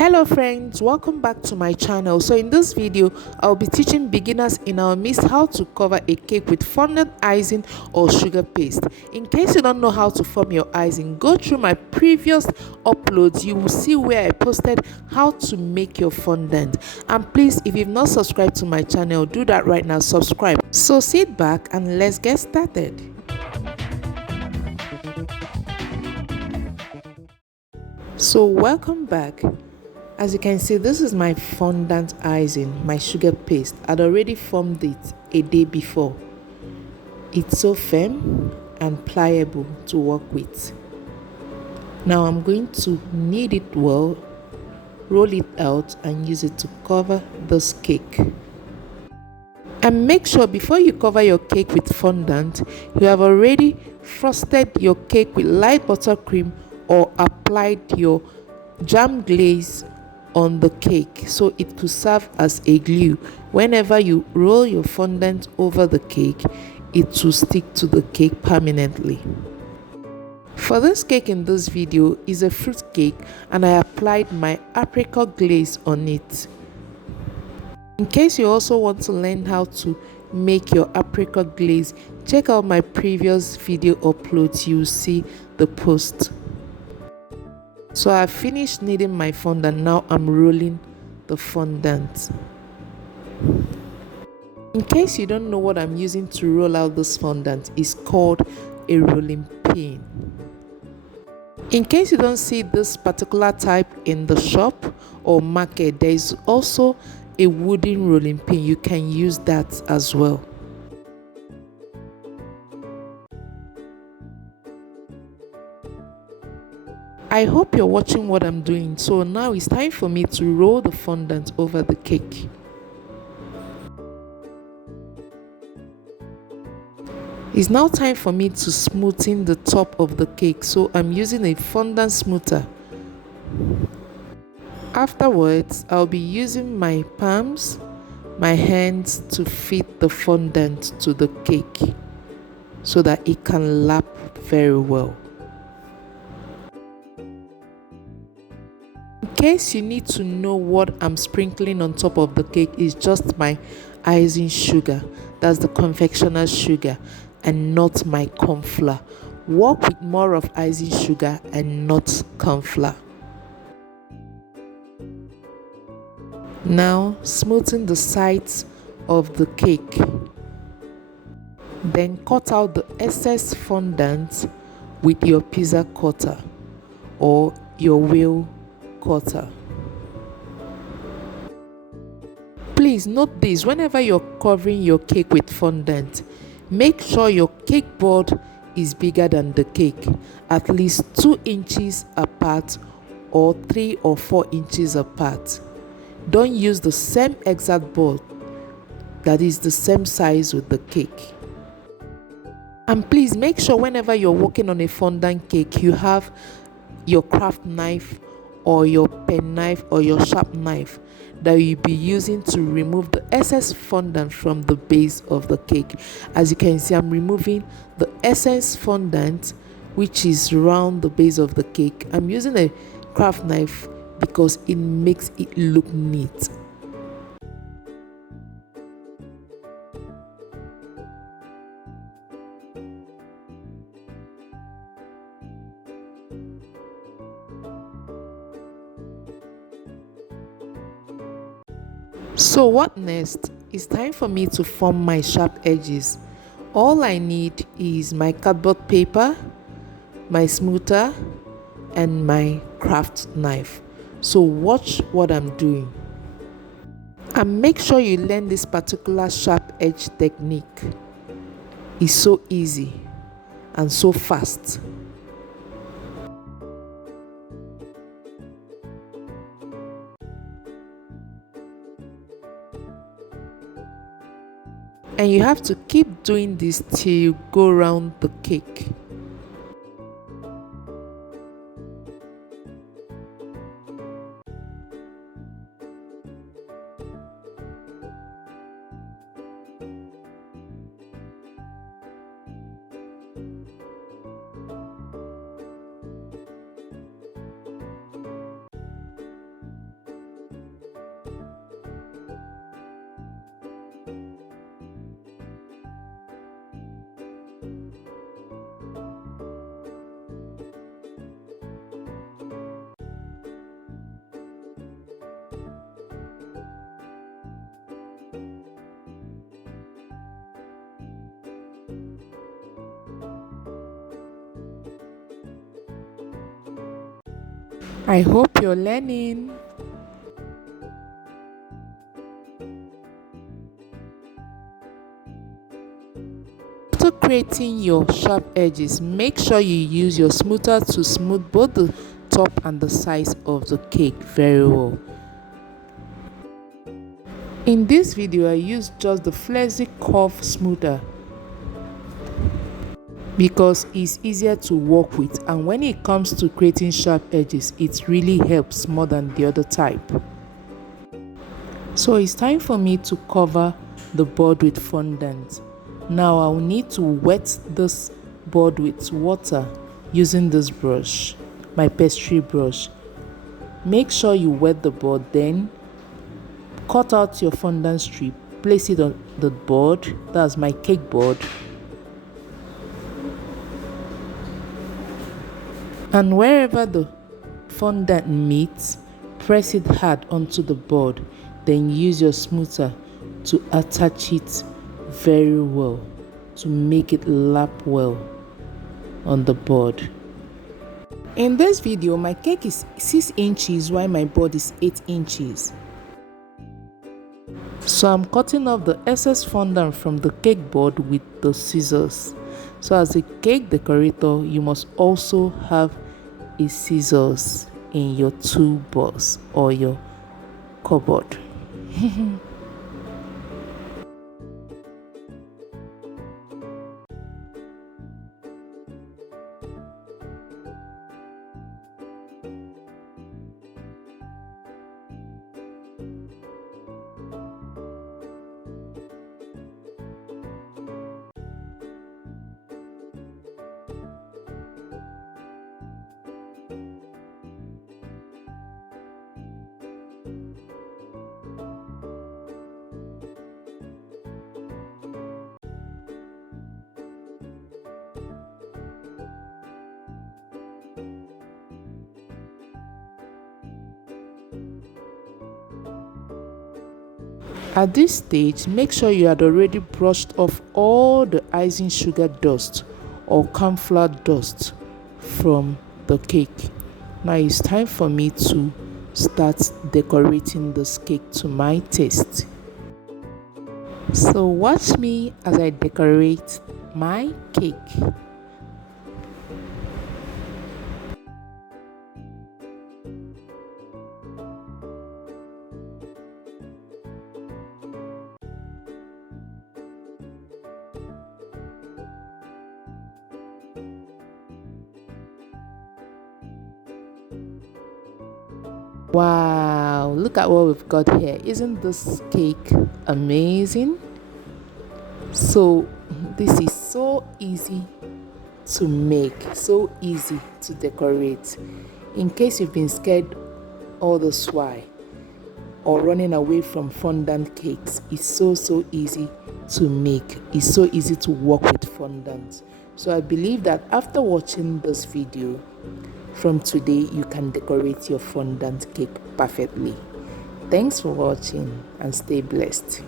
Hello friends, welcome back to my channel. So in this video I'll be teaching beginners in our midst how to cover a cake with fondant icing or sugar paste. In case you don't know how to form your icing, go through my previous uploads. You will see where I posted how to make your fondant. And please, if you've not subscribed to my channel, do that right now. Subscribe. So sit back and let's get started. So welcome back. As you can see, this is my fondant icing, my sugar paste. I'd already formed it a day before. It's so firm and pliable to work with. Now I'm going to knead it well, roll it out and use it to cover this cake. And make sure before you cover your cake with fondant, you have already frosted your cake with light buttercream or applied your jam glaze on the cake so it could serve as a glue. Whenever you roll your fondant over the cake, it will stick to the cake permanently. For this cake in this video is a fruit cake and I applied my apricot glaze on it. In case you also want to learn how to make your apricot glaze, check out my previous video uploads. You will see the post. So I finished kneading my fondant. Now I'm rolling the fondant. In case you don't know what I'm using to roll out this fondant, it's called a rolling pin. In case you don't see this particular type in the shop or market, there is also a wooden rolling pin. You can use that as well. I hope you're watching what I'm doing. So now it's time for me to roll the fondant over the cake. It's now time for me to smoothen the top of the cake. So I'm using a fondant smoother. Afterwards, I'll be using my palms, my hands to fit the fondant to the cake so that it can lap very well. In case you need to know what I'm sprinkling on top of the cake, is just my icing sugar. That's the confectioner's sugar and not my corn flour. Work with more of icing sugar and not corn flour. Now smoothen the sides of the cake. Then cut out the excess fondant with your pizza cutter or your wheel cutter. Please note this: whenever you're covering your cake with fondant, make sure your cake board is bigger than the cake, at least 2 inches apart or 3 or 4 inches apart. Don't use the same exact board that is the same size with the cake. And please make sure whenever you're working on a fondant cake, you have your craft knife or your pen knife or your sharp knife that you'll be using to remove the excess fondant from the base of the cake. As you can see, I'm removing the excess fondant which is around the base of the cake. I'm using a craft knife because it makes it look neat. So what next? It's time for me to form my sharp edges. All I need is my cardboard paper, my smoother, and my craft knife. So watch what I'm doing. And make sure you learn this particular sharp edge technique. It's so easy and so fast. And you have to keep doing this till you go around the cake. I hope you're learning. After creating your sharp edges, make sure you use your smoother to smooth both the top and the sides of the cake very well. In this video, I used just the Flexi Curve Smoother because it's easier to work with, and when it comes to creating sharp edges, it really helps more than the other type. So it's time for me to cover the board with fondant. Now I'll need to wet this board with water using this brush, my pastry brush. Make sure you wet the board, then cut out your fondant strip, place it on the board, that's my cake board, and wherever the fondant meets, press it hard onto the board, then use your smoother to attach it very well to make it lap well on the board. In this video, my cake is 6 inches while my board is 8 inches. So I'm cutting off the excess fondant from the cake board with the scissors. So as a cake decorator, you must also have a scissors in your toolbox or your cupboard. At this stage, make sure you had already brushed off all the icing sugar dust or corn flour dust from the cake. Now it's time for me to start decorating this cake to my taste. So watch me as I decorate my cake. Wow, look at what we've got here. Isn't this cake amazing? So this is so easy to make, so easy to decorate. In case you've been scared all this while or running away from fondant cakes, it's so easy to make. It's so easy to work with fondant. So I believe that after watching this video, from today, you can decorate your fondant cake perfectly. Thanks for watching and stay blessed.